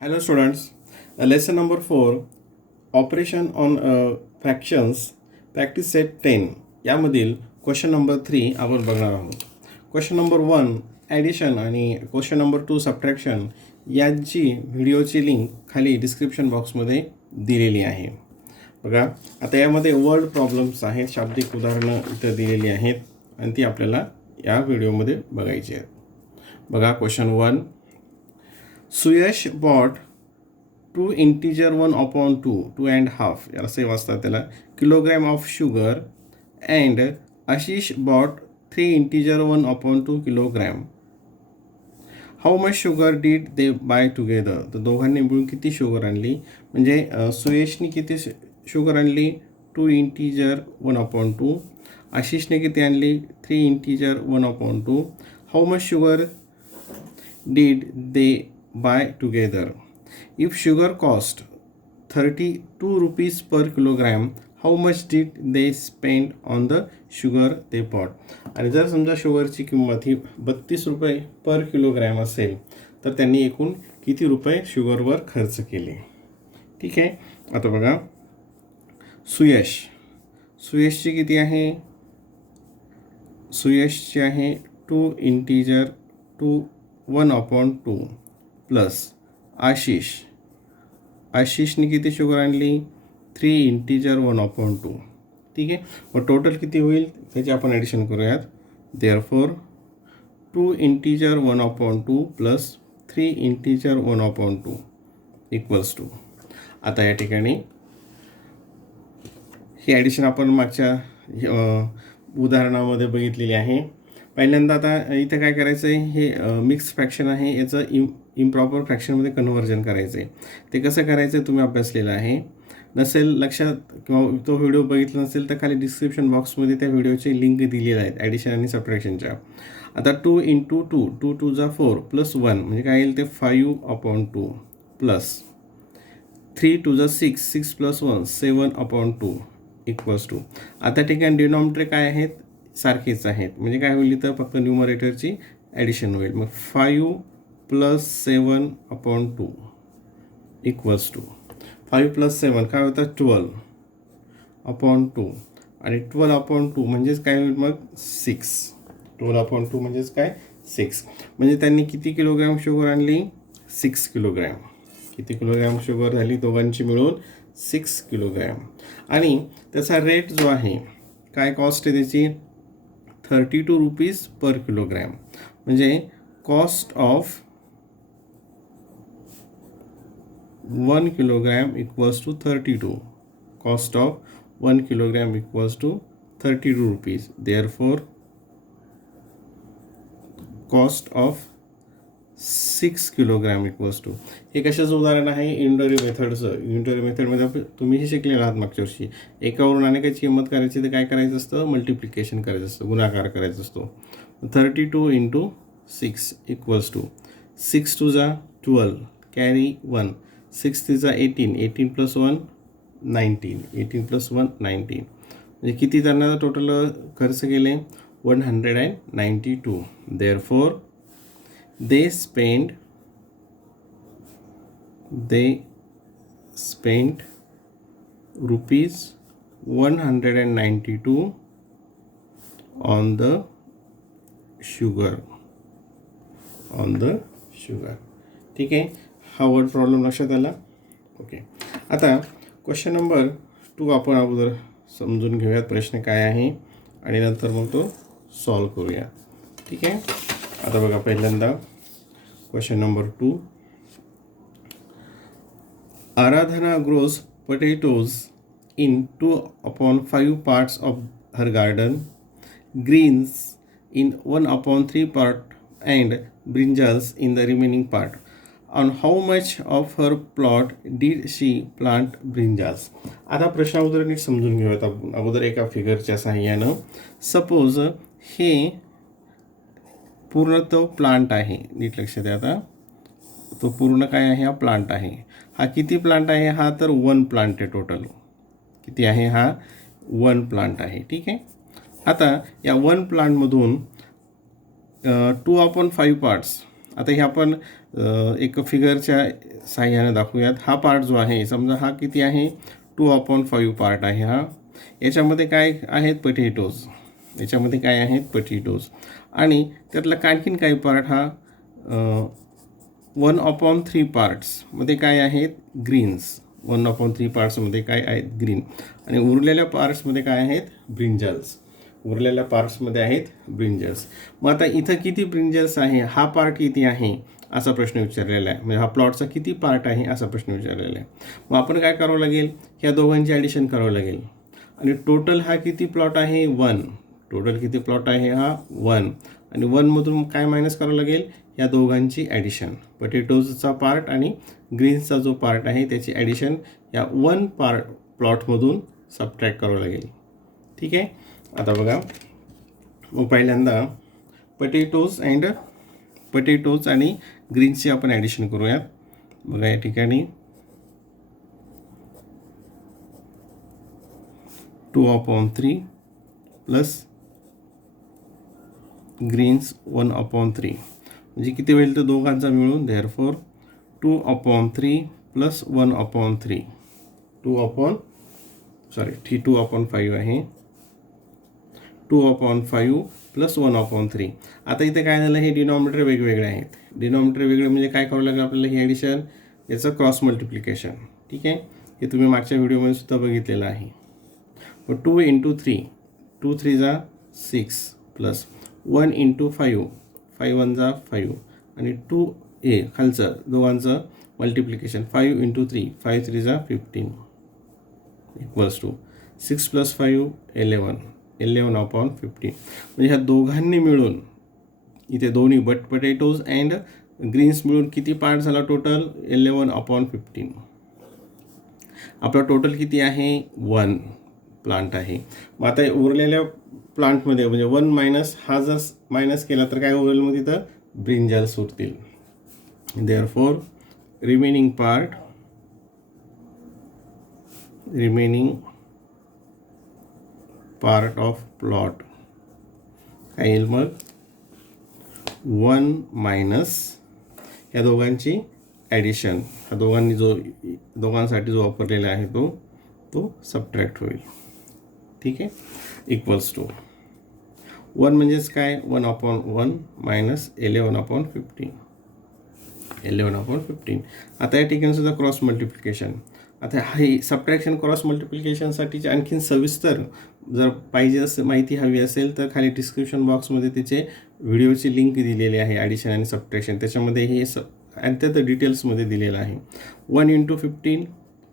Hello students, lesson number 4 Operation on Fractions Practice Set 10 यामधील question number 3 आपण बघणार आहोत. क्वेश्चन नंबर 1 ॲडिशन आणि क्वेश्चन नंबर 2 सबट्रॅक्शन यांची व्हिडिओची लिंक खाली डिस्क्रिप्शन बॉक्समध्ये दिलेली आहे. बघा आता यामध्ये वर्ड प्रॉब्लेम्स आहेत, शाब्दिक उदाहरणं इथं दिलेली आहेत आणि ती आपल्याला या व्हिडिओमध्ये बघायची आहेत. बघा क्वेश्चन 1 सुयश बॉट 2 इंटीजर 1/2 2.5 असे वाचतात त्याला kilogram of sugar and Ashish bought 3 integer 1/2 kilogram. How much sugar did they buy together. तर दोघांनी मिळून किती शुगर आणली, म्हणजे सुयशने किती शुगर आणली 2 इंटीजर 1/2, आशिषने किती आणली 3 integer 1/2. How much sugar did they buy together? If sugar cost 32 rupees per kilogram, how much did they spend on the sugar they bought? आणि जर समजा शुगरची किंमत ही 32 रुपये पर किलोग्रॅम असेल तर त्यांनी एकूण किती रुपये शुगरवर खर्च केले. ठीक आहे. आता बघा सुयशची किती आहे, सुयशची आहे 2 इंटीजर 1/2 प्लस आशिषने किती शुगर आणली 3 इंटीजर 1/2. ठीक आहे. मग टोटल किती होईल त्याची आपण ॲडिशन करूयात. Therefore 2 integer 1/2 plus 3 integer 1/2 equals to. आता या ठिकाणी ही ॲडिशन आपण मागच्या उदाहरणामध्ये बघितलेली आहे. पहिल्यांदा आता इथं काय करायचं आहे, हे मिक्स फ्रॅक्शन आहे, याचं इम्प्रॉपर फ्रॅक्शनमध्ये कन्व्हर्जन करायचं आहे. ते कसं करायचं आहे तुम्ही अभ्यासलेलं आहे. नसेल लक्षात किंवा तो व्हिडिओ बघितला नसेल तर खाली डिस्क्रिप्शन बॉक्समध्ये त्या व्हिडिओचे लिंक दिलेले आहेत ॲडिशन आणि सबट्रॅक्शनच्या. आता 2 इंटू 2 2 2 जा 4 प्लस 1 म्हणजे काय येईल ते 5/2 प्लस 3 2 जा 6 6 प्लस 1 7/2 इक्वल्स टू. आता ठिकाणी डिनॉमिनेटर काय आहेत सारखेच आहेत, म्हणजे काय होईल तर फक्त न्यूमरेटरची ॲडिशन होईल. मग 5 प्लस 7/2 इक्वल्स टू 5 प्लस 7 काय होतं 12/2 आणि 12/2 म्हणजेच काय होईल मग 6. 12/2 म्हणजेच काय 6. म्हणजे त्यांनी किती किलोग्रॅम शुगर आणली 6 किलोग्रॅम. किती किलोग्रॅम शुगर झाली दोघांची मिळून 6 किलोग्रॅम. आणि त्याचा रेट जो आहे काय कॉस्ट आहे त्याची 32 रुपीज पर किलोग्रॅम. म्हणजे cost of 1 kilogram equals to 32. Cost of 1 kilogram equals to 32 rupees. Therefore cost of 6 kilogram equals to. हे कशाचं उदाहरण आहे इंडोरी मेथडचं. इंडोरी मेथडमध्ये तुम्ही हे शिकलेलं आहात मागच्या वर्षी. एकावरून अनेकाची किंमत करायची तर काय करायचं असतं मल्टिप्लिकेशन करायचं असतं, गुणाकार करायचा असतो. 32 इंटू 6 इक्वल्स टू 6 2 जा 12 कॅरी 1 6 3 जा 18 18 प्लस 1 19 18 प्लस 1 19. म्हणजे किती त्यांना टोटल खर्च केले 192. Therefore they spent rupees 192 on the sugar. ठीक आहे. हा वर्ड प्रॉब्लेम लक्षात आला. ओके. आता क्वेश्चन नंबर 2 आपण अगोदर समजून घेऊयात प्रश्न काय आहे आणि नंतर मग तो सॉल्व करूया. ठीक आहे. आता बघा पहिल्यांदा question number 2. Aradhana grows potatoes in 2/5 parts of her garden, greens in 1/3 part and brinjals in the remaining part. On how much of her plot did she plant brinjals. आता प्रश्न अगोदर नीट समजून घेऊयात आपण अगोदर एका फिगरच्या साहाय्यानं. सपोज हे पूर्ण तो प्लांट आहे, नीट लक्षात द्या. आता तो पूर्ण काय आहे हा प्लांट आहे. हा किती प्लांट आहे हा तर 1 प्लांट आहे. टोटल किती आहे हा 1 प्लांट आहे. ठीक आहे. आता या 1 प्लांटमधून 2/5 पार्ट्स आता हे आपण एक फिगरच्या साह्याने दाखवूयात. हा पार्ट जो आहे, समजा हा किती आहे, 2/5 पार्ट आहे हा. याच्यामध्ये काय आहेत, पोटॅटोज. याच्यामध्ये काय आहेत, पोटॅटोज. आणि त्यातला आणखीन काही पार्ट हा 1/3 पार्ट्समध्ये काय आहेत, ग्रीन्स. 1/3 पार्ट्समध्ये काय आहेत, ग्रीन. आणि उरलेल्या पार्ट्समध्ये काय आहेत, ब्रिंजल्स. उरलेल्या पार्ट्समध्ये आहेत ब्रिंजल्स. मग आता इथं किती ब्रिंजल्स आहे, हा पार्ट किती आहे असा प्रश्न विचारलेला आहे. म्हणजे हा प्लॉटचा किती पार्ट आहे असा प्रश्न विचारलेला आहे. मग आपण काय करावं लागेल, ह्या दोघांची ॲडिशन करावं लागेल. आणि टोटल हा किती प्लॉट आहे, 1. टोटल किती प्लॉट आहे हा, 1. आणि 1मधून काय मायनस करावं लागेल, या दोघांची ॲडिशन. पोटॅटोजचा पार्ट आणि ग्रीन्सचा जो पार्ट आहे त्याची ॲडिशन या 1 प्लॉटमधून सबट्रॅक्ट करावं लागेल. ठीक आहे. आता बघा, मग पहिल्यांदा पोटॅटोज आणि ग्रीन्सची आपण ॲडिशन करूयात. बघा या ठिकाणी 2/3 प्लस ग्रीन्स 1/3 म्हणजे किती होईल, तर दोघांचा मिळून देअरफॉर 2/3 प्लस 1/3 2/5 आहे. 2/5 प्लस 1/3. आता इथे काय झालं, हे डिनॉमिनेटर वेगवेगळे आहेत. डिनॉमिनेटर वेगळे म्हणजे काय करावं लागेल आपल्याला, ही ॲडिशन, याचं क्रॉस मल्टिप्लिकेशन. ठीक आहे. हे तुम्ही मागच्या व्हिडिओमध्ये सुद्धा बघितलेलं आहे. मग 2 × 3, 2 3 जा 6 प्लस 1 × 5, 5 1 जा 5 आणि 2 खालचं दोघांचं मल्टिप्लिकेशन 5 × 3, 5 3 जा 15 इक्वल्स टू 6 + 5 11/15. म्हणजे ह्या दोघांनी मिळून इथे दोन्ही पोटॅटोज अँड ग्रीन्स मिळून किती पार्ट झाला टोटल, 11/15. आपला टोटल किती आहे, 1 प्लांट आहे. मग आता उरलेल्या प्लांटमध्ये म्हणजे 1 मायनस हा जर मायनस केला तर काय होईल, मग तिथं ब्रिंजल्स उरतील. Therefore remaining part of plot काय येईल, मग 1 मायनस या दोघांची ॲडिशन, ह्या दोघांसाठी जो वापरलेला आहे तो सबट्रॅक्ट होईल. ठीक आहे. इक्वल्स टू 1 म्हणजेच काय, 1/1 मायनस 11/15. आता या ठिकाणी सुद्धा क्रॉस मल्टिप्लिकेशन. आता हे सबट्रॅक्शन क्रॉस मल्टिप्लिकेशनसाठीचे आणखीन सविस्तर जर पाहिजे असं माहिती हवी असेल तर खाली डिस्क्रिप्शन बॉक्समध्ये त्याचे व्हिडिओची लिंक दिलेली आहे, ॲडिशन आणि सबट्रॅक्शन. त्याच्यामध्ये हे अत्यंत डिटेल्समध्ये दिलेलं आहे. 1 × 15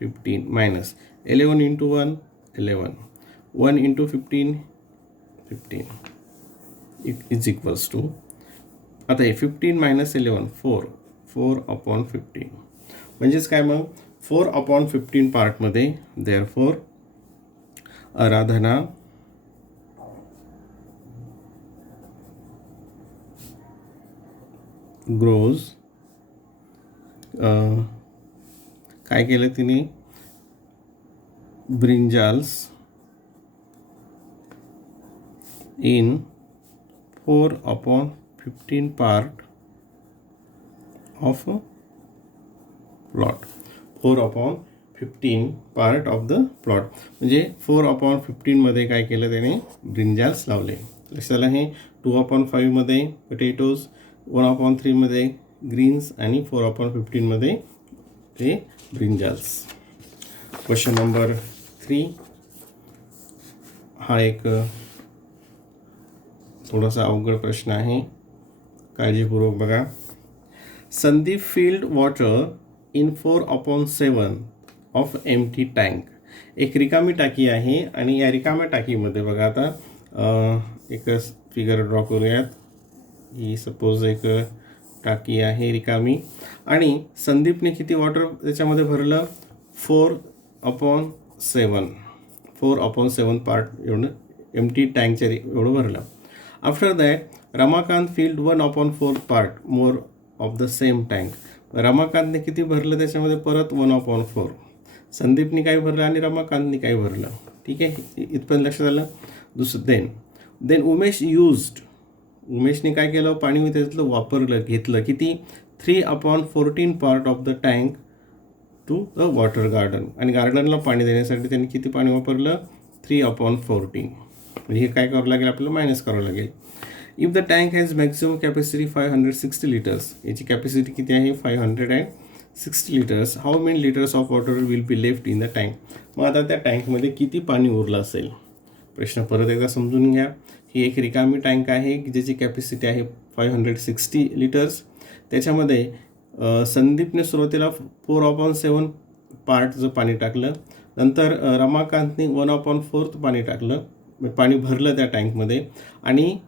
15 मायनस 11 × 1 11 1 × 15 15 इज इक्वल्स टू, आता हे 15 मायनस 11 4/15. म्हणजेच काय, मग 4/15 पार्टमध्ये देअरफॉर आराधना ग्रोज, काय केलं तिने, brinjals in 4/15 part of plot. 4/15 part of the plot म्हणजे 4/15मध्ये काय केलं त्याने, ब्रिंजल्स लावले. लक्षात हे 2/5मध्ये पोटॅटोज, 1/3मध्ये ग्रीन्स आणि 4/15मध्ये ते ब्रिंजल्स. क्वेश्चन नंबर 3 हा एक थोडासा अवघड प्रश्न आहे, काळजीपूर्वक बघा. Sandeep field water in 4/7 of empty tank. एक रिकामी टाकी आहे आणि या रिकाम्या टाकीमध्ये बघा, आता एक फिगर ड्रॉ करूयात. ही सपोज एक टाकी आहे रिकामी आणि संदीपने किती वॉटर त्याच्यामध्ये भरलं, 4/7 पार्ट एवढं एम्प्टी टँकच्या एवढं भरलं. After that Ramakant filled 1/4 part more of the same tank. रमाकांतने किती भरलं त्याच्यामध्ये, परत 1/4. संदीपने काय भरलं आणि रमाकांतने काय भरलं. ठीक आहे, इथपर्यंत लक्षात आलं. देन उमेश उमेशने काय केलं, पाणी मी त्यातलं वापरलं, घेतलं किती, 3/14 part of the tank to the water garden. आणि गार्डनला पाणी देण्यासाठी त्यांनी किती पाणी वापरलं, 3/14. म्हणजे हे काय करावं लागेल, आपल्याला मायनस करावं लागेल. If the tank has maximum capacity 560 litres, याची कॅपॅसिटी किती आहे, 560 litres. How many litres of water will be left in the tank. मग आता त्या टँकमध्ये किती पाणी उरलं असेल. प्रश्न परत एकदा समजून घ्या. ही एक रिकामी टँक आहे की ज्याची कॅपॅसिटी आहे 560 लिटर्स. त्याच्यामध्ये संदीपने सुरुवातीला 4/7 पार्टचं पाणी टाकलं. नंतर रमाकांतने 1/4 पाणी टाकलं, पाणी भरलं त्या टँकमध्ये. आणि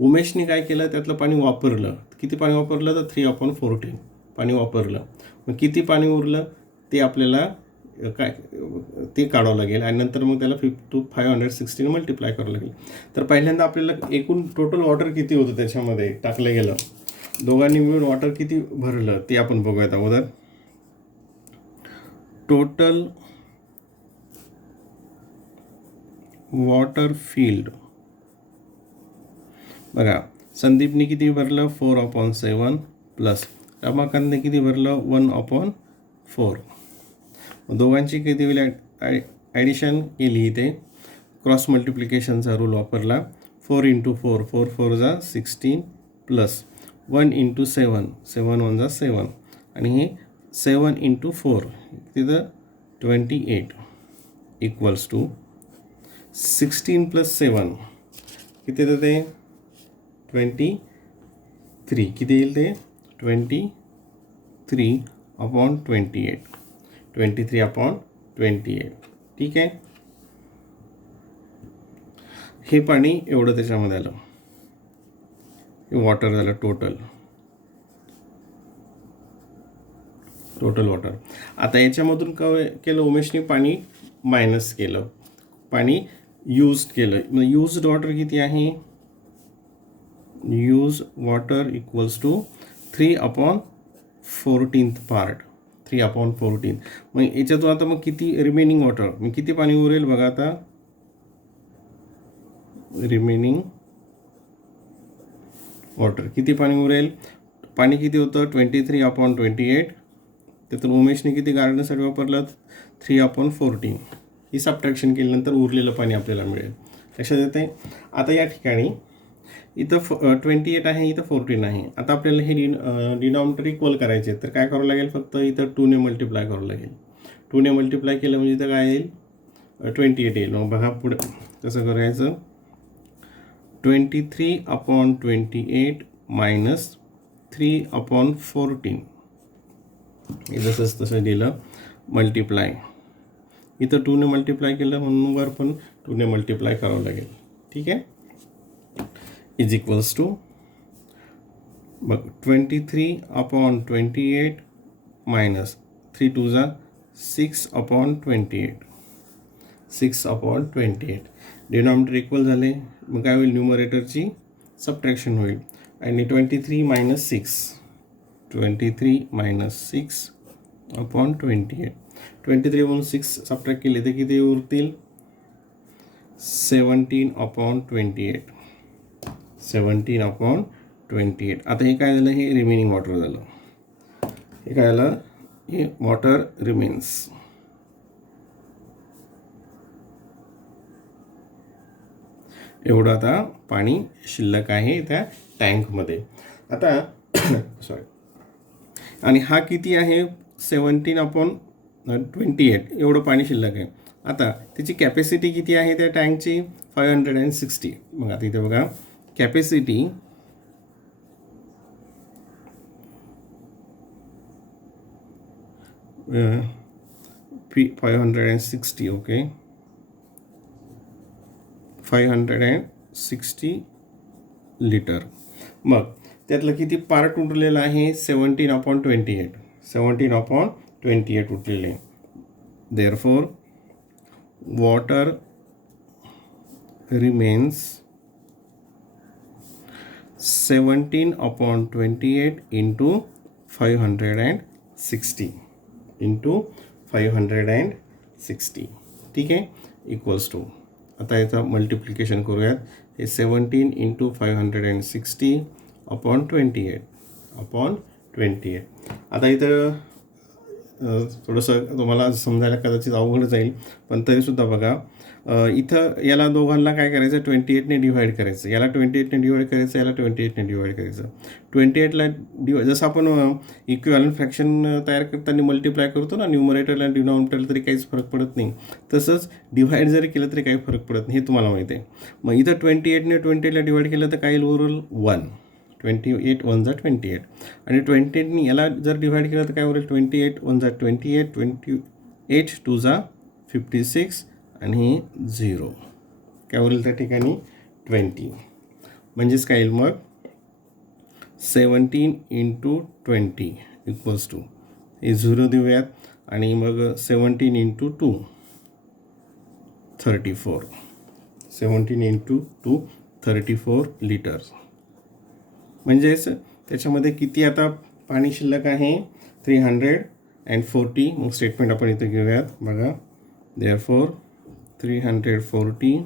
उमेशने काय केलं, त्यातलं पाणी वापरलं. किती पाणी वापरलं, तर 3/14 पाणी वापरलं. मग किती पाणी उरलं ते आपल्याला काय ते काढावं लागेल. आणि नंतर मग त्याला 560 मल्टिप्लाय करावं लागेल. तर पहिल्यांदा आपल्याला एकूण टोटल वॉटर किती होतं त्याच्यामध्ये टाकलं गेलं, दोघांनी मिळून वॉटर किती भरलं ते आपण बघूयात अगोदर. टोटल वॉटर फील्ड बघा, संदीपने किती भरलं, 4/7 प्लस रमाकांतने किती भरलं, 1/4. दोघांची किती होईल ॲडिशन केली इथे, क्रॉस मल्टिप्लिकेशनचा रूल वापरला. 4 × 4 4 4 जा 16 प्लस 1 × 7 7 1 जा 7 आणि हे 7 × 4 तिथं 28 इक्वल्स टू 16 + 7 किती येतं ते 23. किती येईल ते 23/28 23/28. ठीक आहे. हे पाणी एवढं त्याच्यामध्ये आलं, हे वॉटर झालं टोटल वॉटर. आता याच्यामधून काय केलं, उमेशने पाणी मायनस केलं, पाणी यूज केलं. मग यूज्ड वॉटर किती आहे, use water equals to 3/14 part 3/14. मग याच्यातून आता मग किती रिमेनिंग वॉटर, मग किती पाणी उरेल बघा. आता रिमेनिंग वॉटर किती पाणी उरेल, पाणी किती होतं 23/28. त्यातून उमेशने किती गार्डनसाठी वापरलं, 3/14. ही सबट्रॅक्शन केल्यानंतर उरलेलं पाणी आपल्याला मिळेल. लक्षात येते. आता या ठिकाणी इथं 28 आहे, इथं 14 आहे. आता आपल्याला हे डिनॉमिनेटर इक्वल करायचे, तर काय करावं लागेल, फक्त इथं 2ने मल्टिप्लाय करावं लागेल. 2ने मल्टिप्लाय केलं म्हणजे इथं काय येईल, 28 येईल. मग बघा पुढे कसं करायचं, 23/28 मायनस 3/14. हे जसंच तसं दिलं मल्टिप्लाय. इथं 2ने मल्टिप्लाय केलं म्हणून वर पण 2ने मल्टिप्लाय करावं लागेल. ठीक आहे. इज इक्वल्स टू बघ 23/28 मायनस 3 2 जा 6/28 6/28. डिनॉमिनेटर इक्वल झाले, मग काय होईल, न्यूमरेटरची सबट्रॅक्शन होईल. आणि 23 - 6 23 - 6/28. 23 म्हणून 6 सबट्रॅक्ट केले तर किती उरतील, 17/28 17/28. आता हे काय झालं, हे रिमेनिंग वॉटर झालं. हे काय झालं, हे वॉटर रिमेन्स. एवढं आता पाणी शिल्लक आहे त्या टँकमध्ये. आता सॉरी, आणि हा किती आहे, 17/28 एवढं पाणी शिल्लक आहे. आता त्याची कॅपॅसिटी किती आहे त्या टँकची, 560. मग आता इथे बघा, कॅपॅसिटी uh, 560. Okay, 560 litre. मग त्यातलं किती पार्ट उरलेलं आहे, 17/28 17/28 उरलेले. Therefore water remains 17/28 into 560 into 560. ठीक आहे, इक्वल्स टू, आता याचं मल्टिप्लिकेशन करूयात. हे 17 इंटू 560 अपॉन 28. आता इथं थोडंसं तुम्हाला समजायला कदाचित अवघड जाईल, पण तरीसुद्धा बघा, इथं याला दोघांना काय करायचं, 28ने डिव्हाइड करायचं, याला 28ने डिवाइड करायचं, याला 28ने डिवाइड करायचं. 28ला जसं आपण इक्विव्हॅलंट फ्रॅक्शन तयार करताना मल्टिप्लाय करतो ना, न्यूमरेटरला डिनॉमिनेटरला, तरी काहीच फरक पडत नाही. तसंच डिव्हाइड जरी केलं तरी काही फरक पडत नाही, हे तुम्हाला माहिती आहे. मग इथं 28ने 28ला डिवाइड केलं तर काय उरल 1. 28 1 जा 28 आणि 28ने याला जर डिव्हाइड केलं तर काय उरेल 28 1 जा 28, 28 2 जा 56 आणि 0 काय उरेल त्या ठिकाणी 20. म्हणजेच काय येईल मग 17 इंटू 20 इक्वल्स टू हे 0 देऊयात आणि मग 17 इंटू 2 34. 17 into 2 34 litres. म्हणजेच त्याच्यामध्ये किती आता पाणी शिल्लक आहे 340. मग स्टेटमेंट आपण इथे घेऊयात बघा. Therefore 340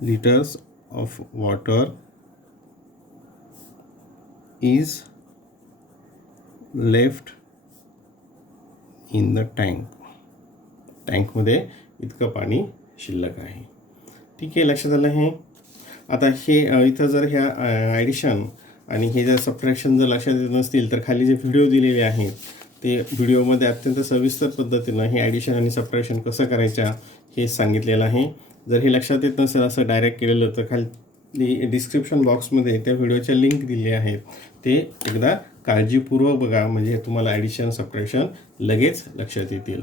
liters of water is left in the tank. टँकमध्ये इतकं पाणी शिल्लक आहे. ठीक आहे, लक्षात आलं हे. आता हे इथं जर ह्या ॲडिशन आणि हे जर सबट्रॅक्शन जर लक्षात येत नसतील तर खाली जे व्हिडिओ दिलेले आहेत ते व्हिडिओमध्ये अत्यंत सविस्तर पद्धतीनं हे ॲडिशन आणि सबट्रॅक्शन कसं करायचं हे सांगितलेलं आहे. जर हे लक्षात येत नसेल असं डायरेक्ट केलेलं तर खाली डिस्क्रिप्शन बॉक्समध्ये त्या व्हिडिओच्या लिंक दिले आहेत, ते एकदा काळजीपूर्वक बघा, म्हणजे तुम्हाला ॲडिशन सबट्रॅक्शन लगेच लक्षात येतील.